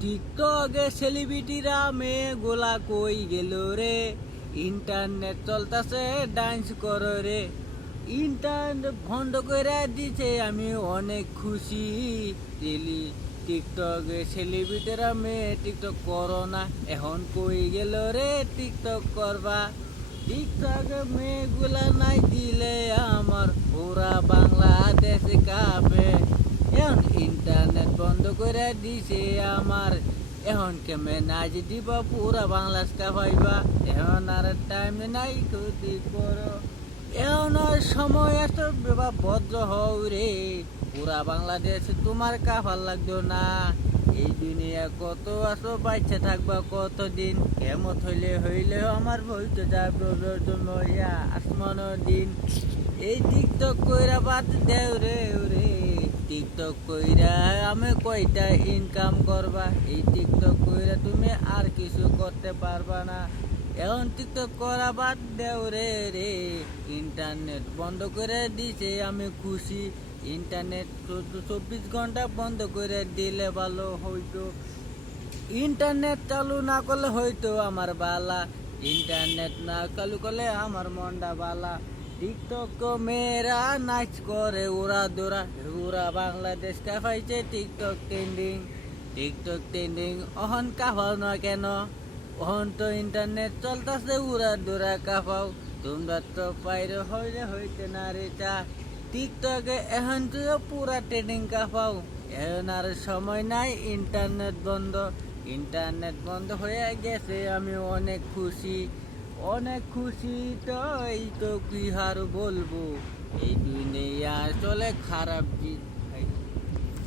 টিকটকে সেলিব্রিটিরা মেয়েগুলা কই গেল রে? ইন্টারনেট চলতেছে ডান্স করো রে। ইন্টারনেট বন্ধ করে দিছে, আমি অনেক খুশি। রিলি টিকটকে সেলিব্রিটিরা মেয়ে টিকটক করো না, এখন কই গেল রে টিকটক করবা? টিকটকে মেয়েগুলা নাই দিলে আমার পুরা বাংলাদেশ কাঁপে। এখন ইন্টারনেট বন্ধ করে দিছে আমার, এখন কেমনে নাচ দিব পুরা বাংলাদেশ কাঁপাইবা? এখন আর টাইম নাই, ক্ষতি করো। এখন আর সময় আসতো বাবা, ভদ্র হও রে। পুরা বাংলাদেশ তোমার কাঁপার লাগতো না। এই দুনিয়া কত আসো, বাচ্চা থাকবা কতদিন? কেমত হইলে আমার বলতে যাবো আসমানের দিন। এই টিকটক কইরা বাদ দেও রে রে। টিকটক কইরা আমি কয়টা ইনকাম করবা? এই টিকটক কইরা তুমি আর কিছু করতে পারবা না। এখন টিকটক করা বাদ দেও রে রে। ইন্টারনেট বন্ধ করে দিছে, আমি খুশি। ইন্টারনেট 24 ঘন্টা বন্ধ করে দিলে ভালো হইতো। ইন্টারনেট চালু না করলে হয়তো আমার বালা। ইন্টারনেট না চালু করলে আমার মনটা বালা। টিকটক মেয়েরা নাচ করে ওরা দোরা, ওরা বাংলাদেশ কাঁপাইছে। TikTok trending, TikTok trending. অহন কাঁপাও না কেন? অহন তো ইন্টারনেট চলতেছে, উড়া দোরা কাঁপাও। তোমরা তো বাইরে হইতে না রে চা। টিকটকে এখন তুইও পুরা ট্রেন্ডিং কাঁপাও। এখন আর সময় নাই, ইন্টারনেট বন্ধ। ইন্টারনেট বন্ধ হয়ে গেছে, আমি অনেক খুশি, অনেক খুশি। তো এই তো কি আর বলবো, এই দুনিয়া চলে খারাপ